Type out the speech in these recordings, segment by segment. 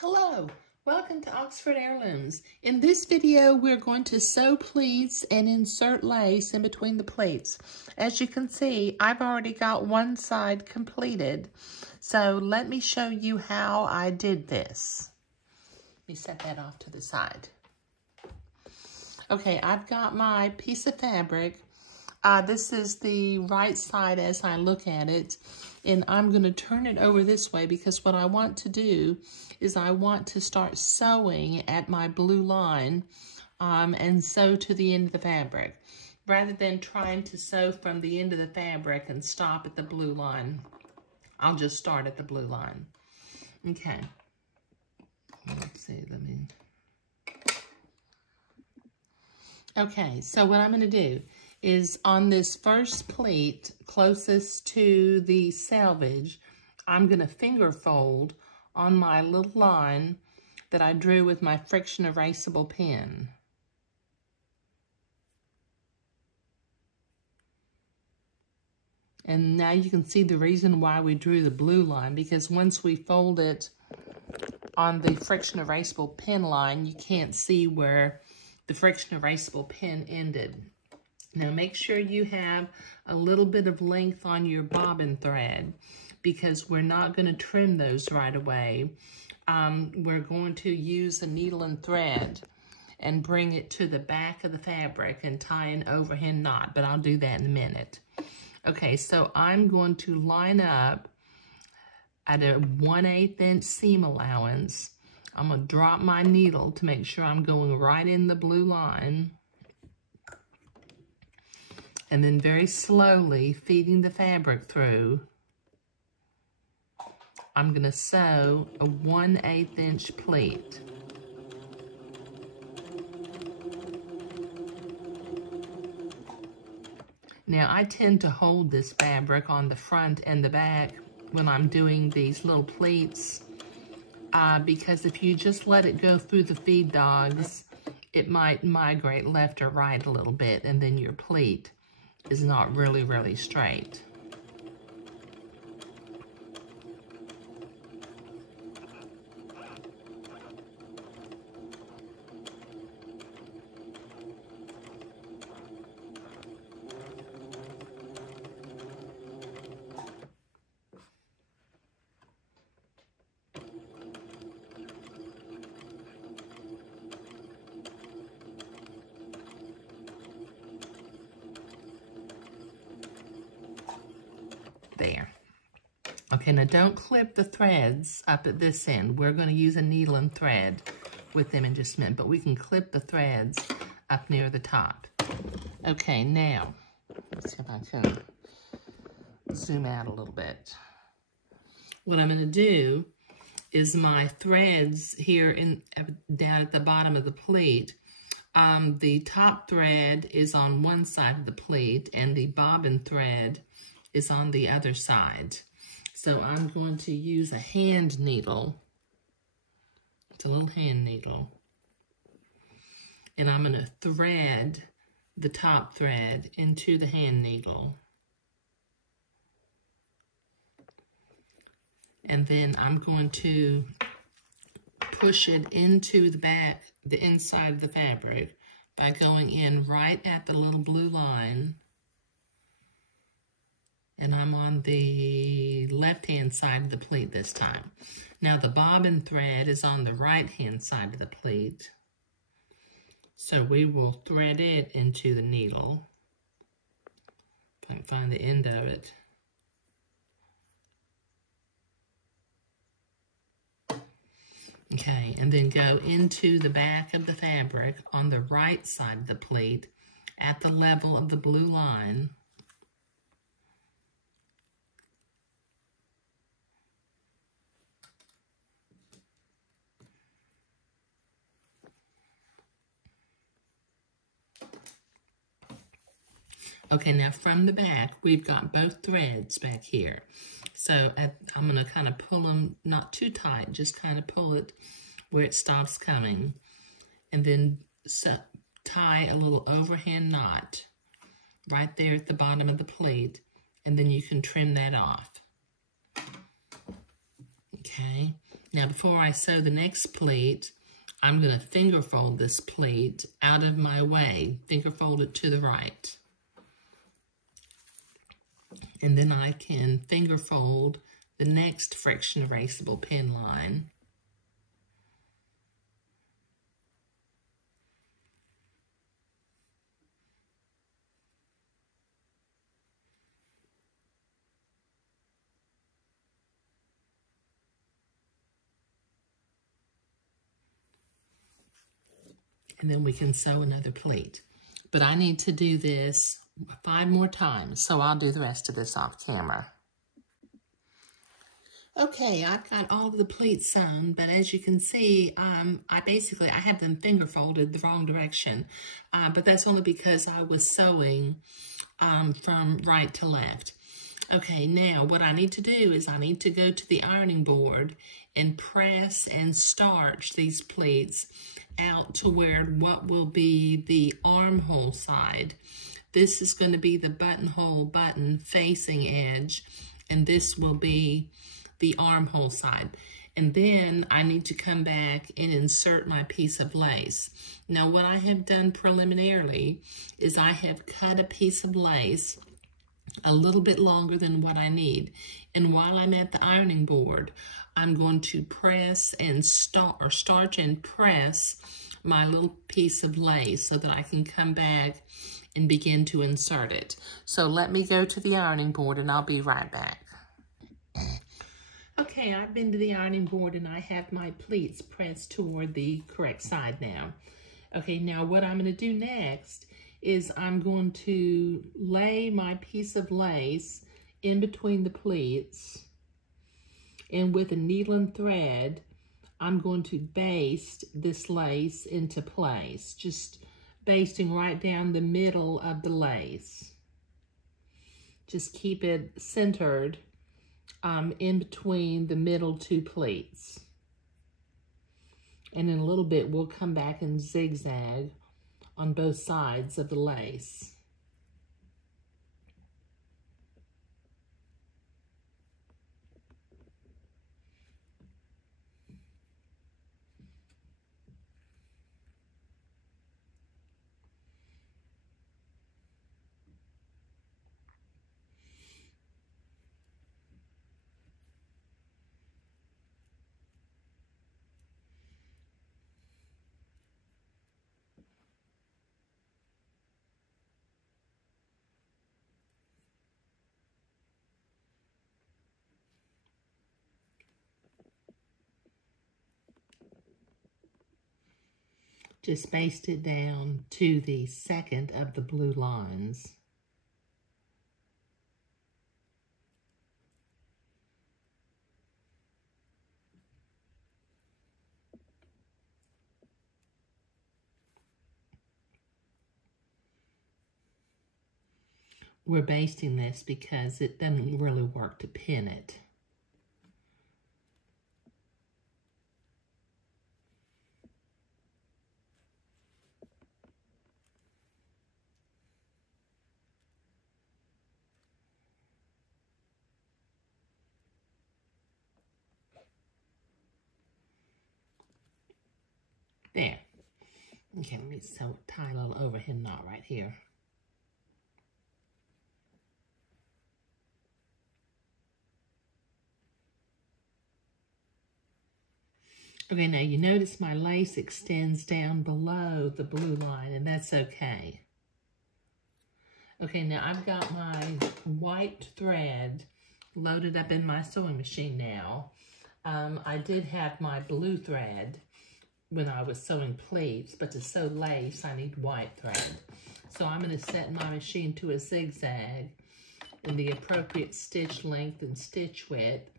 Hello, welcome to Oxford Heirlooms. In this video, we're going to sew pleats and insert lace in between the pleats. As you can see, I've already got one side completed. So let me show you how I did this. Let me set that off to the side. Okay, I've got my piece of fabric. This is the right side as I look at it. And I'm going to turn it over this way because what I want to do is I want to start sewing at my blue line and sew to the end of the fabric rather than trying to sew from the end of the fabric and stop at the blue line. I'll just start at the blue line. Okay. Let's see, Okay, so what I'm going to do is on this first pleat closest to the selvage, I'm going to finger fold on my little line that I drew with my friction erasable pen. And now you can see the reason why we drew the blue line, because once we fold it on the friction erasable pen line, you can't see where the friction erasable pen ended. Now make sure you have a little bit of length on your bobbin thread because we're not going to trim those right away. We're going to use a needle and thread and bring it to the back of the fabric and tie an overhand knot, but I'll do that in a minute. Okay, so I'm going to line up at a 1/8 inch seam allowance. I'm going to drop my needle to make sure I'm going right in the blue line. And then very slowly feeding the fabric through, I'm going to sew a 1/8 inch pleat. Now I tend to hold this fabric on the front and the back when I'm doing these little pleats because if you just let it go through the feed dogs, it might migrate left or right a little bit and then your pleat is not really straight. There. Okay, now don't clip the threads up at this end. We're going to use a needle and thread with them in just a minute, but we can clip the threads up near the top. Okay, now, let's see if I can zoom out a little bit. What I'm going to do is my threads here down at the bottom of the pleat, the top thread is on one side of the pleat and the bobbin thread is on the other side. So I'm going to use a hand needle. It's a little hand needle. And I'm going to thread the top thread into the hand needle. And then I'm going to push it into the inside of the fabric by going in right at the little blue line. And I'm on the left-hand side of the pleat this time. Now the bobbin thread is on the right-hand side of the pleat. So we will thread it into the needle. If I can find the end of it. Okay, and then go into the back of the fabric on the right side of the pleat at the level of the blue line. Okay, now from the back, we've got both threads back here. So I'm going to kind of pull them, not too tight, just kind of pull it where it stops coming. And then tie a little overhand knot right there at the bottom of the pleat. And then you can trim that off. Okay, Now before I sew the next pleat, I'm going to finger fold this pleat out of my way, finger fold it to the right. And then I can finger fold the next friction erasable pin line. And then we can sew another pleat. But I need to do this 5 more times, so I'll do the rest of this off camera. Okay, I've got all of the pleats sewn, but as you can see, I have them finger folded the wrong direction, but that's only because I was sewing from right to left. Okay, now what I need to do is I need to go to the ironing board and press and starch these pleats out to where what will be the armhole side. This is going to be the buttonhole button facing edge, and this will be the armhole side. And then I need to come back and insert my piece of lace. Now what I have done preliminarily is I have cut a piece of lace a little bit longer than what I need. And while I'm at the ironing board, I'm going to press and starch and press my little piece of lace so that I can come back and begin to insert it. So let me go to the ironing board and I'll be right back. Okay, I've been to the ironing board and I have my pleats pressed toward the correct side now. Okay, now what I'm going to do next is I'm going to lay my piece of lace in between the pleats, and with a needle and thread, I'm going to baste this lace into place, just basting right down the middle of the lace. Just keep it centered in between the middle 2 pleats. And in a little bit, we'll come back and zigzag on both sides of the lace. Just baste it down to the second of the blue lines. We're basting this because it doesn't really work to pin it. There. Okay, let me tie a little overhead knot right here. Okay, now you notice my lace extends down below the blue line, and that's okay. Okay, now I've got my white thread loaded up in my sewing machine now. I did have my blue thread when I was sewing pleats, but to sew lace, I need white thread. So I'm going to set my machine to a zigzag in the appropriate stitch length and stitch width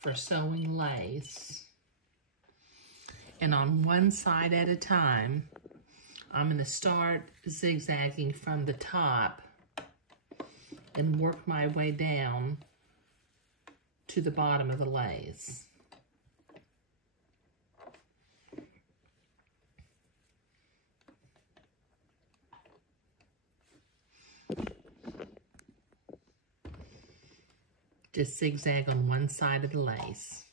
for sewing lace. And on one side at a time, I'm going to start zigzagging from the top and work my way down to the bottom of the lace. Just zigzag on one side of the lace.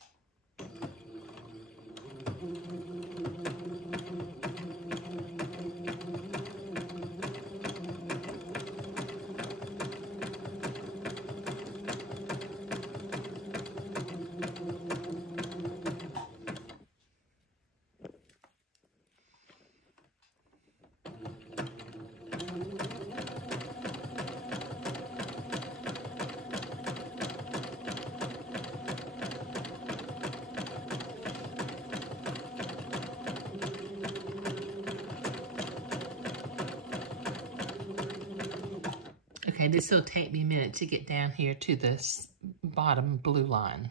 Okay, this will take me a minute to get down here to this bottom blue line.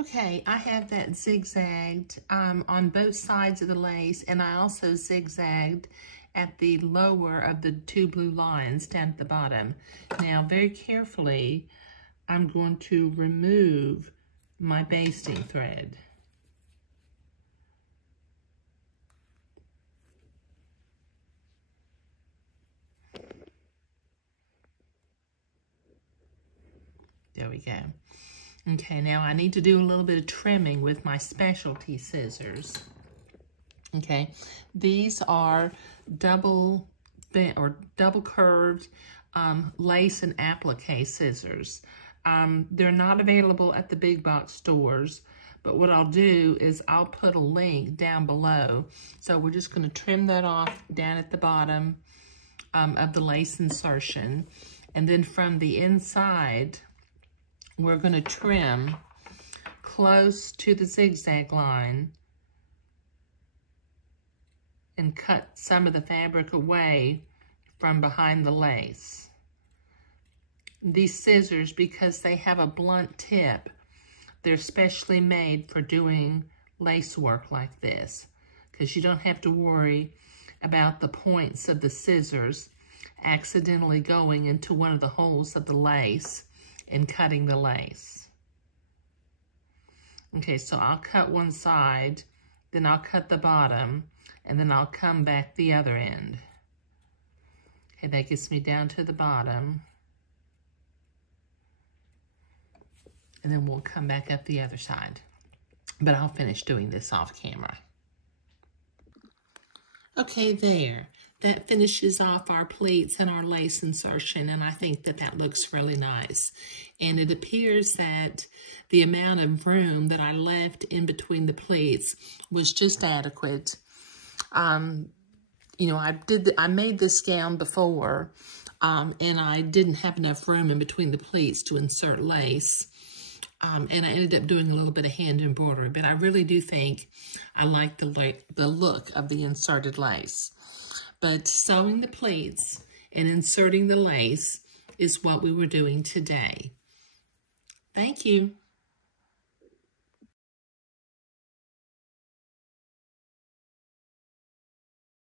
Okay, I have that zigzagged on both sides of the lace, and I also zigzagged at the lower of the two blue lines down at the bottom. Now, very carefully, I'm going to remove my basting thread. There we go. Okay, now I need to do a little bit of trimming with my specialty scissors. Okay, these are double bent or double curved lace and applique scissors. They're not available at the big box stores, but what I'll do is I'll put a link down below. So we're just going to trim that off down at the bottom of the lace insertion, and then from the inside, we're going to trim close to the zigzag line and cut some of the fabric away from behind the lace. These scissors, because they have a blunt tip, they're specially made for doing lace work like this, because you don't have to worry about the points of the scissors accidentally going into one of the holes of the lace and cutting the lace. Okay, so I'll cut one side, then I'll cut the bottom, and then I'll come back the other end. Okay, that gets me down to the bottom. And then we'll come back up the other side. But I'll finish doing this off camera. Okay, there. That finishes off our pleats and our lace insertion, and I think that that looks really nice. And it appears that the amount of room that I left in between the pleats was just adequate. You know, I made this gown before, and I didn't have enough room in between the pleats to insert lace. And I ended up doing a little bit of hand embroidery, but I really do think I like the look of the inserted lace. But sewing the pleats and inserting the lace is what we were doing today. Thank you.